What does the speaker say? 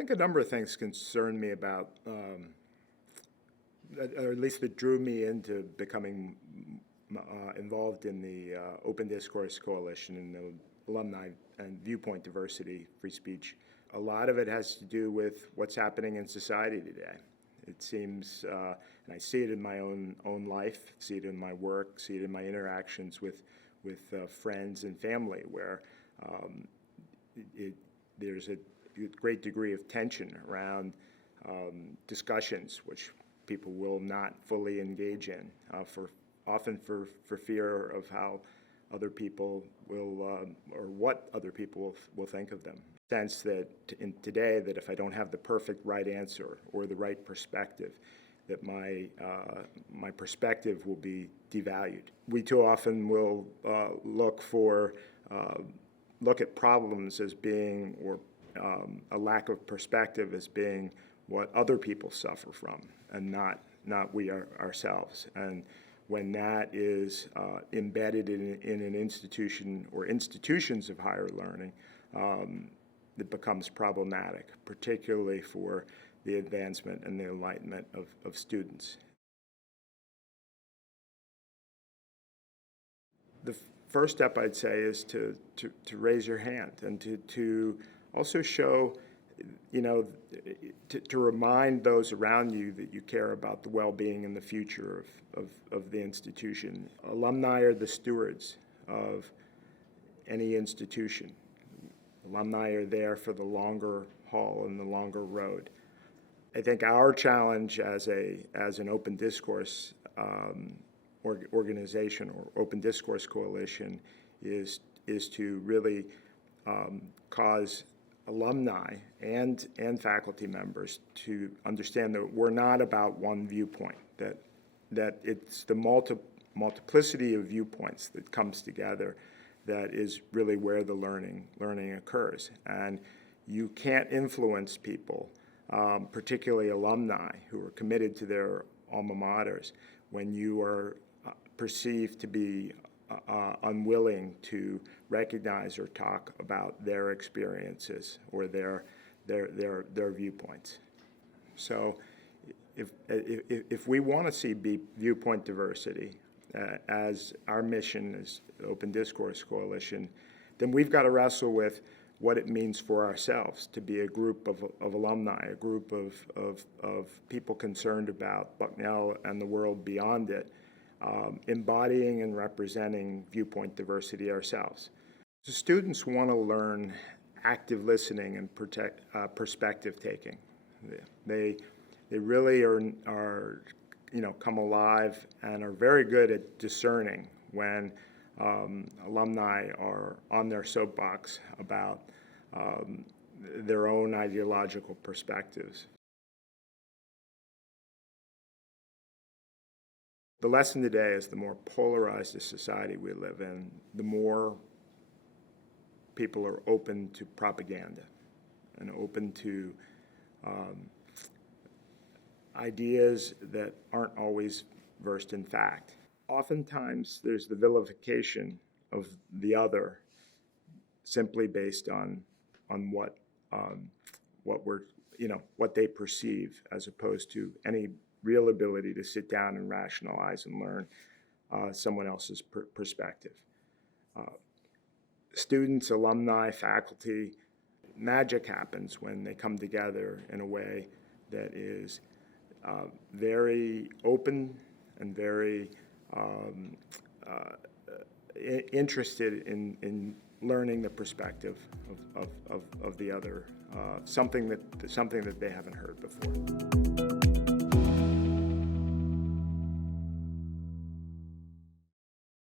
think a number of things concern me about, or at least that drew me into becoming involved in the Open Discourse Coalition and the Alumni and Viewpoint Diversity, Free Speech. A lot of it has to do with what's happening in society today. It seems, and I see it in my own life, see it in my work, see it in my interactions with friends and family, where there's a great degree of tension around discussions which people will not fully engage in, often for fear of how other people will, or what other people will think of them. Sense that today, that if I don't have the perfect right answer or the right perspective, that my perspective will be devalued. We too often will look at problems as being, or a lack of perspective as being what other people suffer from, and not we ourselves. And when that is embedded in an institution or institutions of higher learning, it becomes problematic, particularly for the advancement and the enlightenment of students. The first step, I'd say, is to raise your hand and to also show, to remind those around you that you care about the well-being and the future of the institution. Alumni are the stewards of any institution. Alumni are there for the longer haul and the longer road. I think our challenge as an open discourse organization or open discourse coalition is to really cause alumni and faculty members to understand that we're not about one viewpoint, that it's the multiplicity of viewpoints that comes together that is really where the learning occurs. And you can't influence people, particularly alumni who are committed to their alma maters, when you are perceived to be unwilling to recognize or talk about their experiences or their viewpoints. So if we want to see viewpoint diversity as our mission as Open Discourse Coalition, then we've got to wrestle with what it means for ourselves to be a group of alumni, a group of people concerned about Bucknell and the world beyond it, embodying and representing viewpoint diversity ourselves. So students want to learn active listening and perspective taking. They really are come alive and are very good at discerning when alumni are on their soapbox about their own ideological perspectives. The lesson today is the more polarized a society we live in, the more people are open to propaganda and open to ideas that aren't always versed in fact. Oftentimes, there's the vilification of the other simply based on what they perceive, as opposed to any real ability to sit down and rationalize and learn someone else's perspective. Students, alumni, faculty, magic happens when they come together in a way that is very open and very interested in learning the perspective of the other, something that they haven't heard before.